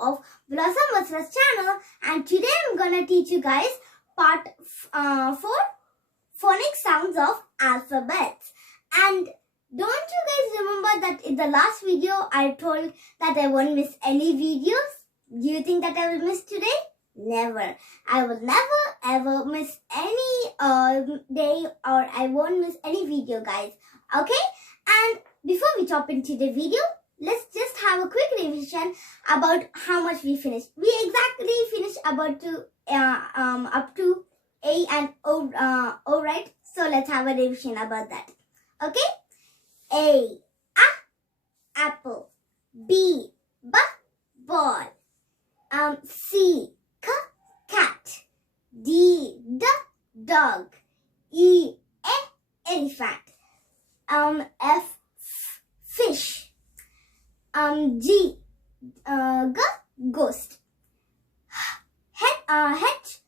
of Blossom Vatsala's channel, and today I'm gonna teach you guys part 4 phonics sounds of alphabets. And don't you guys remember that in the last video I told that I won't miss any videos? Do you think that I will miss today? Never. I will never ever miss any day, or I won't miss any video, guys. Okay? And before we jump into the video, let's just have a quick revision about how much we finished. We exactly finished about up to A and O, right? So let's have a revision about that. Okay? A, apple. B, ball. C, cat. D, dog. E, elephant. F, fish. G, ghost. H,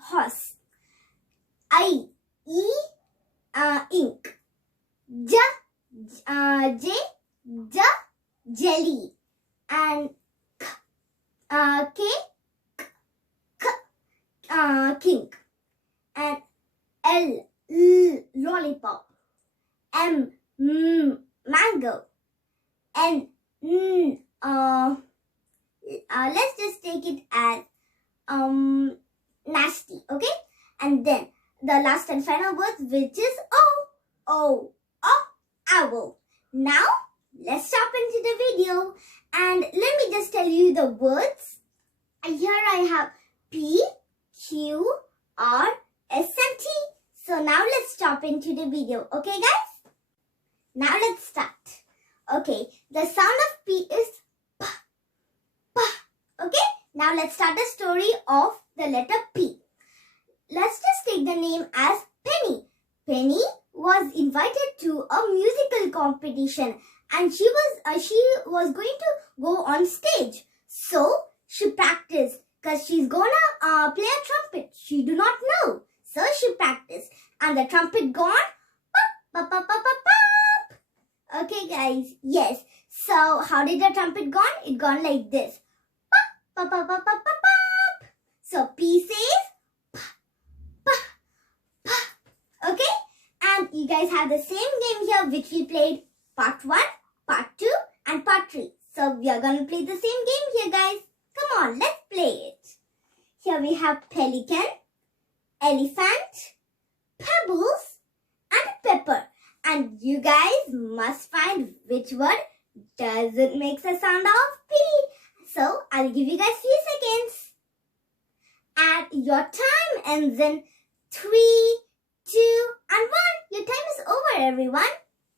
horse. I, ink. J, jelly. And K, king. And L, lollipop. M, mango. N, let's just take it as nasty, okay? And then the last and final word, which is O, owl. Now let's jump into the video, and let me just tell you the words. Here I have P, Q, R, S and T. So now let's jump into the video, okay guys? Now let's start. Okay, the sound of P is P, P. Okay, now let's start the story of the letter P. Let's just take the name as Penny. Penny was invited to a musical competition, and she was going to go on stage. So she practiced, because she's gonna play a trumpet. She do not know. So she practiced, and the trumpet gone pop, pop, pop, pop, pop, pop. Okay guys, yes. So how did the trumpet gone? It gone like this. Pop, pop, pop, pop, pop, pop, pop. So P says pop, pop, pop. Okay? And you guys have the same game here which we played part 1, part 2 and part 3. So we are going to play the same game here, guys. Come on, let's play it. Here we have pelican, elephant, pebbles and pepper. And you guys must find which word doesn't make the sound of P. So I'll give you guys few seconds. And your time ends in 3, 2 and 1. Your time is over, everyone.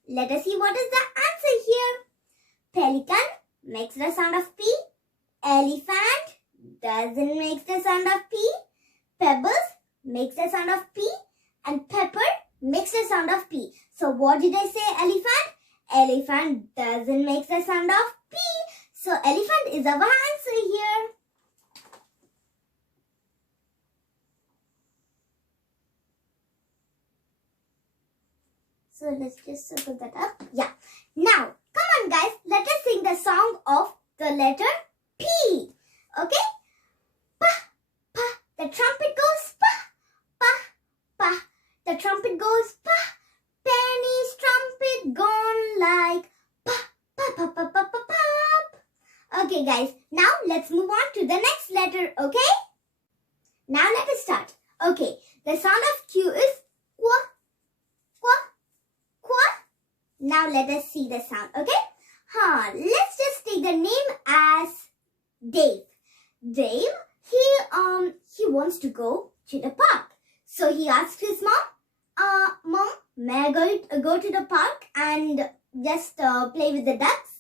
Let us see what is the answer here. Pelican makes the sound of P. Elephant doesn't make the sound of P. Pebbles makes the sound of P. And pepper makes the sound of P. So what did I say, elephant? Elephant doesn't make the sound of P. So elephant is our answer here. So let's just circle that up. Yeah. Now, come on guys, let us sing the song of the letter P. Okay? Pa, pa. The trumpet goes pa, pa, pa. The trumpet goes pa. Penny's trumpet gone like pa, pa, pa, pa, pa, pa, pa. Okay guys, now let's move on to the next letter, okay? Now let us start. Okay, the sound of Q is qua, qua, qua. Now let us see the sound, okay? Let's just take the name as Dave. Dave, he wants to go to the park. So he asked his mom, Mom, may I go to the park and just play with the ducks?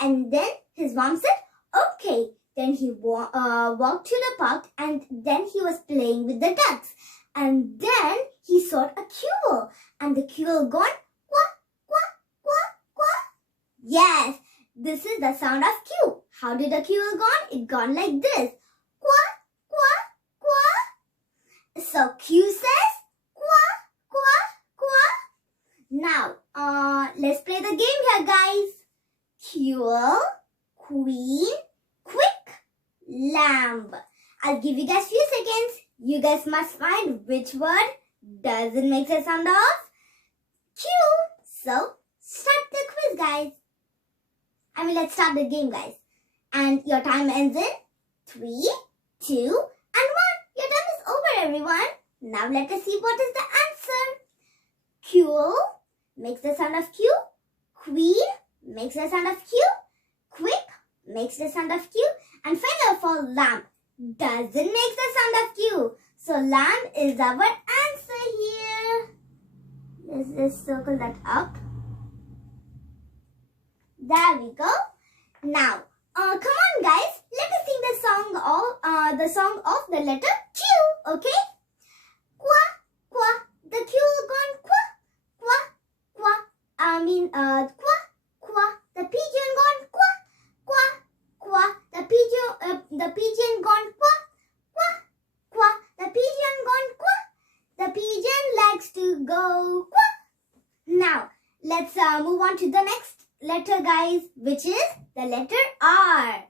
And then his mom said, okay. Then he walked to the park, and then he was playing with the ducks. And then he saw a quail, and the quail gone quack, quack, quack, quack. Yes, this is the sound of Q. How did the quail gone? It gone like this. Quack, quack, quack. So Q says quack, quack, quack. Now, let's play the game here, guys. Quail, queen, quick, lamb. I'll give you guys few seconds. You guys must find which word doesn't make the sound of Q. So, start the quiz, guys. Let's start the game, guys. And your time ends in 3, 2, and 1. Your time is over, everyone. Now let us see what is the answer. Q makes the sound of Q. Queen makes the sound of Q. Quick makes the sound of Q. And finally of all, lamb doesn't make the sound of Q. So lamb is our answer here. Let's just circle that up. There we go. Now, come on guys, let us sing the song of the letter Q, okay? Qua, qua, the Q gone qua, qua, qua. Qua, qua, the pigeon gone qua, qua, qua. The pigeon gone qua, qua, qua. The pigeon gone qua. The pigeon likes to go qua. Now, let's move on to the next letter, guys, which is the letter R.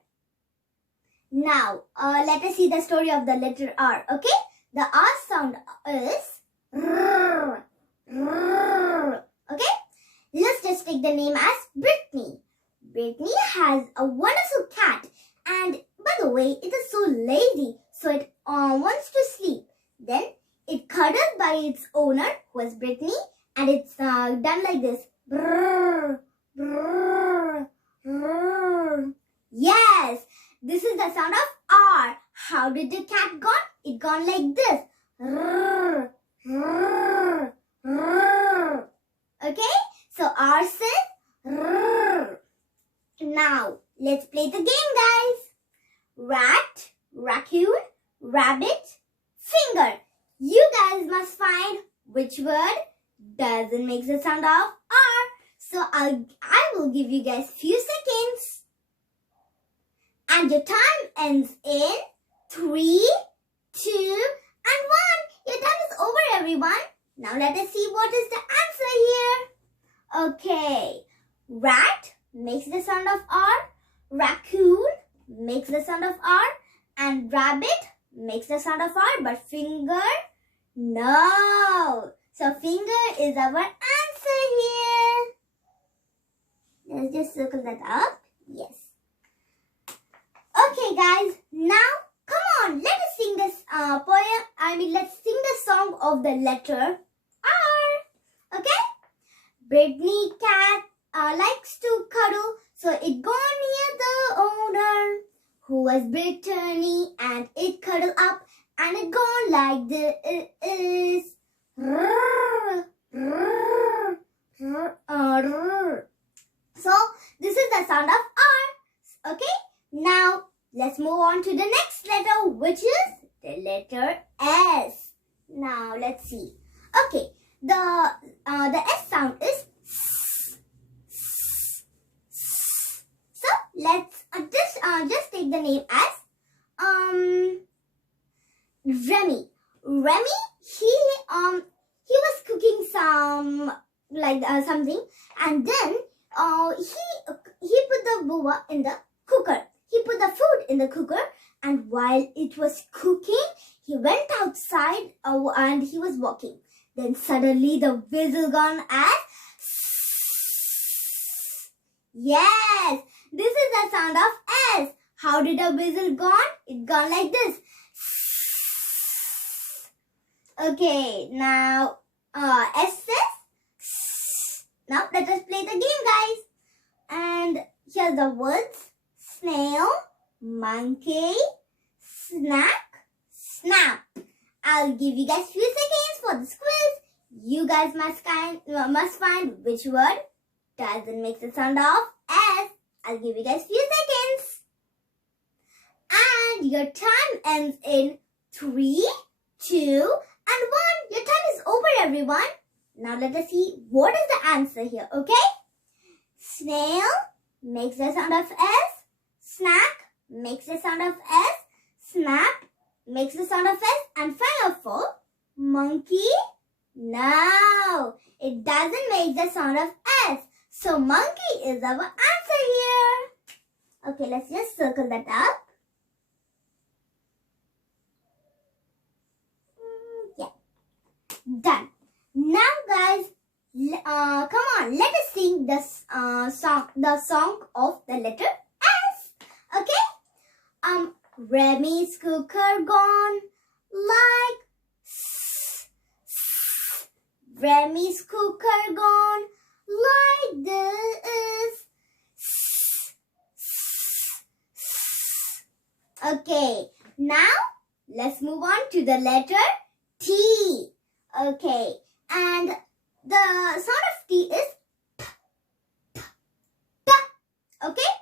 Now, let us see the story of the letter R, okay? The R sound is R, R, okay? Let's just take the name as Brittany. Brittany has a wonderful cat, and by the way, it is so lazy, so it wants to sleep. Then it cuddles by its owner, who is Brittany, and it's done like this. Brrr, brrr, brrr. Yes, this is the sound of R. How did the cat gone? It gone like this. Brrr, brrr, brrr. Okay, so R says brrr. Now, let's play the game, guys. Rat, raccoon, rabbit, finger. You guys must find which word doesn't make the sound of R. So I will give you guys few seconds. And your time ends in 3, 2, and 1. Your time is over, everyone. Now let us see what is the answer here. Okay. Rat makes the sound of R. Raccoon makes the sound of R. And rabbit makes the sound of R. But finger, no. So finger is our answer here. Let's just circle that up. Yes. Okay, guys. Now, come on. Let us sing this poem. Let's sing the song of the letter R. Okay? Brittany cat likes to cuddle, so it gone near the owner, who was Brittany, and it cuddle up, and it gone like this. So, this is the sound of R. Okay? Now, let's move on to the next letter, which is the letter S. Now, let's see. Okay, the S sound is S. So, let's just take the name as Remy. Remy, he was cooking some something, and then he put the boba in the cooker. He put the food in the cooker, and while it was cooking, he went outside and he was walking. Then suddenly the whistle gone as yes, this is the sound of S. How did the whistle gone? It gone like this. Okay, now S says. Now let us play the game, guys. And here's the words: snail, monkey, snack, snap. I'll give you guys few seconds for this quiz. You guys must find which word doesn't make the sound of S. I'll give you guys few seconds. And your time ends in 3, 2, and 1. Your time is over, everyone. Now let us see what is the answer here, okay? Snail makes the sound of S. Snack makes the sound of S. Snap makes the sound of S. And final of all, monkey. No, it doesn't make the sound of S. So monkey is our answer here. Okay, let's just circle that up. Yeah, done. Now guys, come on, let us sing this song of the letter S. Okay? Remy's cooker gone like S. Remy's cooker gone like this. Okay, now let's move on to the letter T. Okay, and the sound of T is P, P, P. Okay,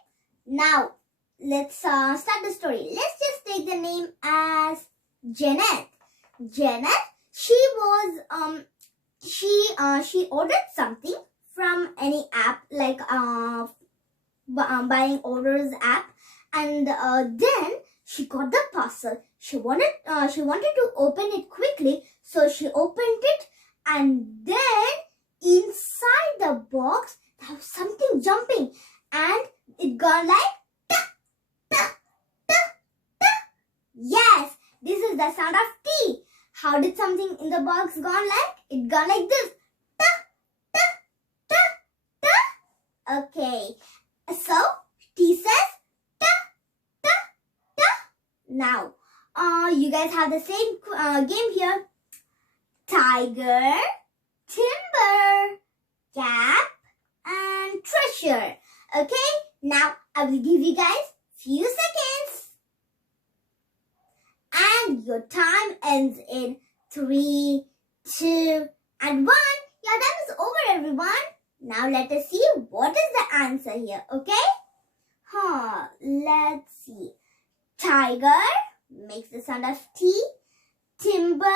now let's start the story. Let's just take the name as Janet. Janet, she was she ordered something from any app like buying orders app, and then she got the parcel. She wanted to open it quickly, so she opened it, and then inside the box there was something jumping, and it got like ta, ta, ta, ta. Yes, this is the sound of T. How did something in the box gone like? It gone like this. Ta, ta, ta, ta. Okay, so T says ta, ta, ta. Now, you guys have the same game here. Tiger, timber, gap, and treasure. Okay, now I will give you guys few seconds. And your time ends in 3, 2, and 1. Your time is over, everyone. Now let us see what is the answer here, okay? Let's see. Tiger makes the sound of T. Timber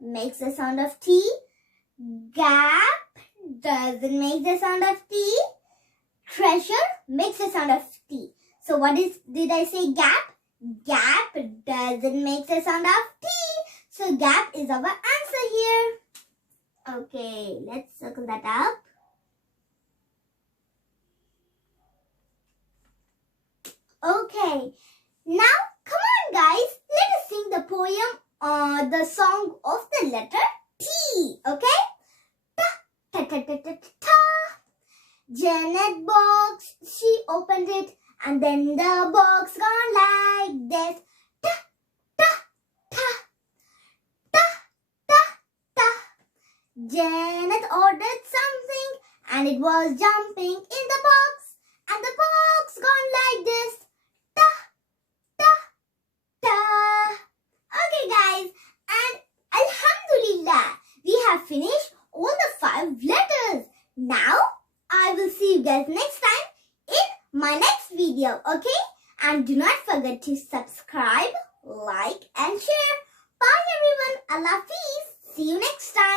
makes the sound of T. Gap doesn't make the sound of T. Treasure makes the sound of T. So did I say gap? Gap doesn't make the sound of T. So gap is our answer here. Okay, let's circle that up. Okay, now come on guys, let us sing the poem, the song of the letter T. Okay? Ta ta ta ta ta ta. Janet box, she opened it, and then the box gone like this. Ta, ta, ta, ta, ta, ta. Janet ordered something, and it was jumping in the box, and the box gone like this. Ta, ta, ta. Okay guys, and Alhamdulillah, we have finished all the 5 letters. Now, I will see you guys next time in my next video, okay? And do not forget to subscribe, like, and share. Bye everyone. Allah Hafiz. See you next time.